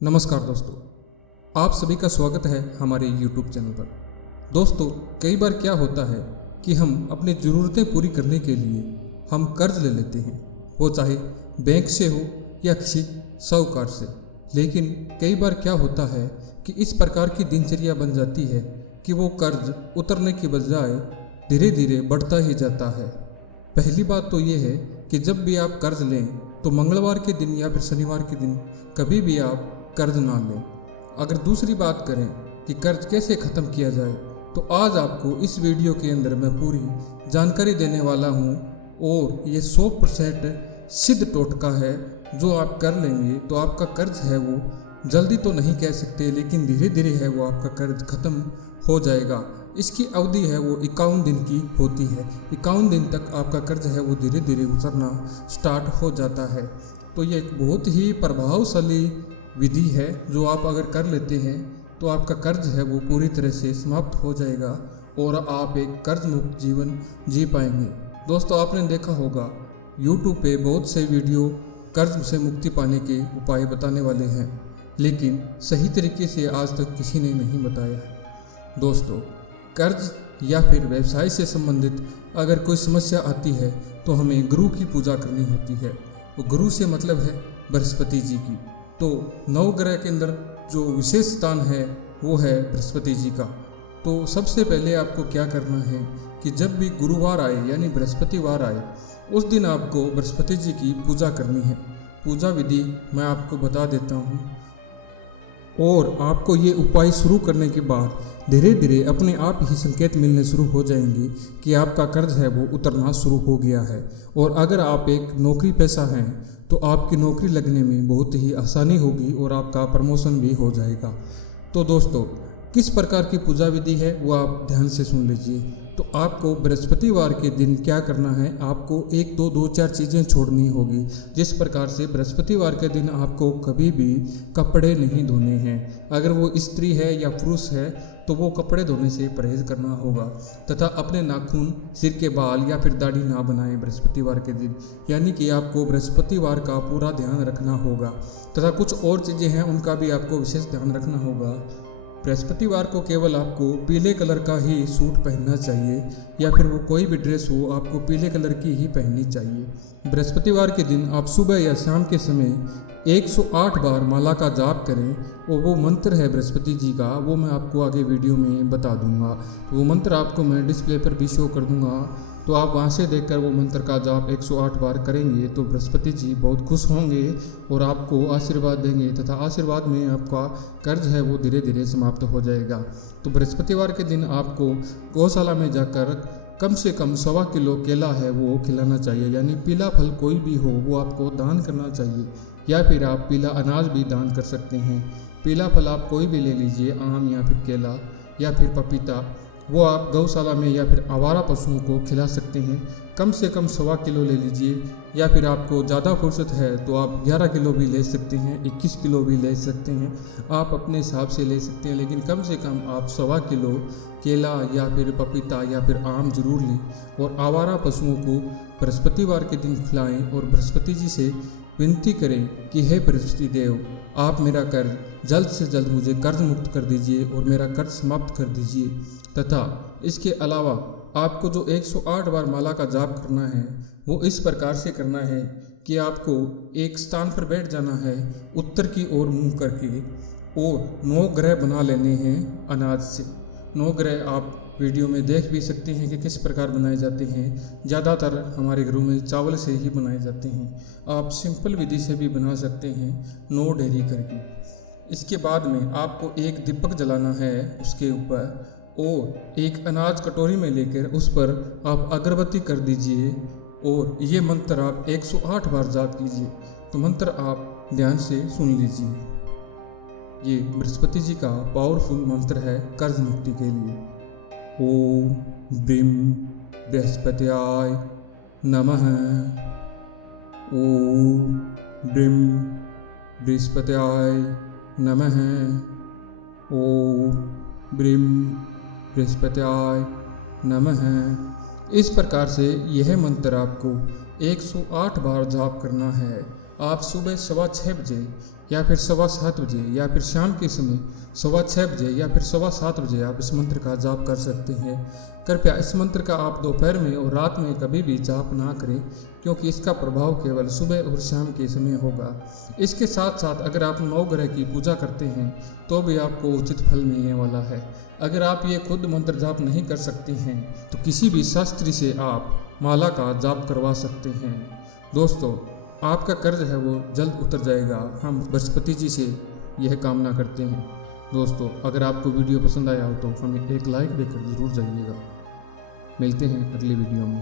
नमस्कार दोस्तों, आप सभी का स्वागत है हमारे YouTube चैनल पर। दोस्तों, कई बार क्या होता है कि हम अपनी ज़रूरतें पूरी करने के लिए हम कर्ज ले लेते हैं, वो चाहे बैंक से हो या किसी साहूकार से। लेकिन कई बार क्या होता है कि इस प्रकार की दिनचर्या बन जाती है कि वो कर्ज उतरने की बजाय धीरे धीरे बढ़ता ही जाता है। पहली बात तो ये है कि जब भी आप कर्ज लें तो मंगलवार के दिन या फिर शनिवार के दिन कभी भी आप कर्ज ना लें। अगर दूसरी बात करें कि कर्ज कैसे ख़त्म किया जाए, तो आज आपको इस वीडियो के अंदर मैं पूरी जानकारी देने वाला हूँ और ये 100% सिद्ध टोटका है। जो आप कर लेंगे तो आपका कर्ज है वो जल्दी तो नहीं कह सकते, लेकिन धीरे धीरे है वो आपका कर्ज ख़त्म हो जाएगा। इसकी अवधि है वो 51 दिन की होती है। 51 दिन तक आपका कर्ज है वो धीरे धीरे उतरना स्टार्ट हो जाता है। तो ये एक बहुत ही प्रभावशाली विधि है, जो आप अगर कर लेते हैं तो आपका कर्ज है वो पूरी तरह से समाप्त हो जाएगा और आप एक कर्ज मुक्त जीवन जी पाएंगे। दोस्तों, आपने देखा होगा YouTube पे बहुत से वीडियो कर्ज से मुक्ति पाने के उपाय बताने वाले हैं, लेकिन सही तरीके से आज तक किसी ने नहीं बताया है। दोस्तों, कर्ज या फिर व्यवसाय से संबंधित अगर कोई समस्या आती है तो हमें गुरु की पूजा करनी होती है। वो गुरु से मतलब है बृहस्पति जी की। तो नवग्रह के अंदर जो विशेष स्थान है वो है बृहस्पति जी का। तो सबसे पहले आपको क्या करना है कि जब भी गुरुवार आए यानी बृहस्पतिवार आए, उस दिन आपको बृहस्पति जी की पूजा करनी है। पूजा विधि मैं आपको बता देता हूँ, और आपको ये उपाय शुरू करने के बाद धीरे धीरे अपने आप ही संकेत मिलने शुरू हो जाएंगे कि आपका कर्ज है वो उतरना शुरू हो गया है। और अगर आप एक नौकरी पेशा हैं तो आपकी नौकरी लगने में बहुत ही आसानी होगी और आपका प्रमोशन भी हो जाएगा। तो दोस्तों, किस प्रकार की पूजा विधि है वो आप ध्यान से सुन लीजिए। तो आपको बृहस्पतिवार के दिन क्या करना है, आपको 1 2 4 चीज़ें छोड़नी होगी। जिस प्रकार से बृहस्पतिवार के दिन आपको कभी भी कपड़े नहीं धोने हैं। अगर वो स्त्री है या पुरुष है तो वो कपड़े धोने से परहेज करना होगा, तथा अपने नाखून, सिर के बाल या फिर दाढ़ी ना बनाएं बृहस्पतिवार के दिन। यानी कि आपको बृहस्पतिवार का पूरा ध्यान रखना होगा, तथा कुछ और चीज़ें हैं उनका भी आपको विशेष ध्यान रखना होगा। बृहस्पतिवार को केवल आपको पीले कलर का ही सूट पहनना चाहिए, या फिर वो कोई भी ड्रेस हो आपको पीले कलर की ही पहननी चाहिए। बृहस्पतिवार के दिन आप सुबह या शाम के समय 108 बार माला का जाप करें, और वो मंत्र है बृहस्पति जी का, वो मैं आपको आगे वीडियो में बता दूंगा। तो वो मंत्र आपको मैं डिस्प्ले पर भी शो कर दूंगा, तो आप वहाँ से देखकर वो मंत्र का जाप 108 बार करेंगे तो बृहस्पति जी बहुत खुश होंगे और आपको आशीर्वाद देंगे, तथा आशीर्वाद में आपका कर्ज है वो धीरे धीरे समाप्त हो जाएगा। तो बृहस्पतिवार के दिन आपको गौशाला में जाकर कम से कम 1.25 किलो केला है वो खिलाना चाहिए। यानी पीला फल कोई भी हो वो आपको दान करना चाहिए, या फिर आप पीला अनाज भी दान कर सकते हैं। पीला फल आप कोई भी ले लीजिए, आम या फिर केला या फिर पपीता, वो आप गौशाला में या फिर आवारा पशुओं को खिला सकते हैं। कम से कम 1.25 किलो ले लीजिए, या फिर आपको ज़्यादा फुर्सत है तो आप 11 किलो भी ले सकते हैं, 21 किलो भी ले सकते हैं, आप अपने हिसाब से ले सकते हैं। लेकिन कम से कम आप 1.25 किलो केला या फिर पपीता या फिर आम जरूर लें, और आवारा पशुओं को बृहस्पतिवार के दिन खिलाएं और बृहस्पति जी से विनती करें कि हे बृहस्पति देव, आप मेरा कर्ज जल्द से जल्द मुझे कर्ज मुक्त कर दीजिए और मेरा कर्ज समाप्त कर दीजिए। तथा इसके अलावा आपको जो 108 बार माला का जाप करना है वो इस प्रकार से करना है कि आपको एक स्थान पर बैठ जाना है, उत्तर की ओर मुंह करके, और 9 ग्रह बना लेने हैं अनाज से। 9 ग्रह आप वीडियो में देख भी सकते हैं कि किस प्रकार बनाए जाते हैं। ज़्यादातर हमारे घरों में चावल से ही बनाए जाते हैं। आप सिंपल विधि से भी बना सकते हैं, 9 ढेरी करके। इसके बाद में आपको एक दीपक जलाना है उसके ऊपर, और एक अनाज कटोरी में लेकर उस पर आप अगरबत्ती कर दीजिए, और ये मंत्र आप 108 बार जाप कीजिए। तो मंत्र आप ध्यान से सुन लीजिए। ये बृहस्पति जी का पावरफुल मंत्र है कर्ज मुक्ति के लिए। ओम ब्रीम बृहस्पत्याय नमः। ओम ब्रीम बृहस्पत्याय नमः। ओम ब्रीम बृहस्पत्याय नमः। इस प्रकार से यह मंत्र आपको 108 बार जाप करना है। आप सुबह 6:15 बजे या फिर 7:15 बजे या फिर शाम के समय 6:15 बजे या फिर 7:15 बजे आप इस मंत्र का जाप कर सकते हैं। कृपया इस मंत्र का आप दोपहर में और रात में कभी भी जाप ना करें, क्योंकि इसका प्रभाव केवल सुबह और शाम के समय होगा। इसके साथ साथ अगर आप 9 ग्रह की पूजा करते हैं तो भी आपको उचित फल मिलने वाला है। अगर आप ये खुद मंत्र जाप नहीं कर सकते हैं तो किसी भी शास्त्री से आप माला का जाप करवा सकते हैं। दोस्तों, आपका कर्ज है वो जल्द उतर जाएगा, हम बृहस्पति जी से यह कामना करते हैं। दोस्तों, अगर आपको वीडियो पसंद आया हो तो हमें एक लाइक देकर ज़रूर जाइएगा। मिलते हैं अगली वीडियो में।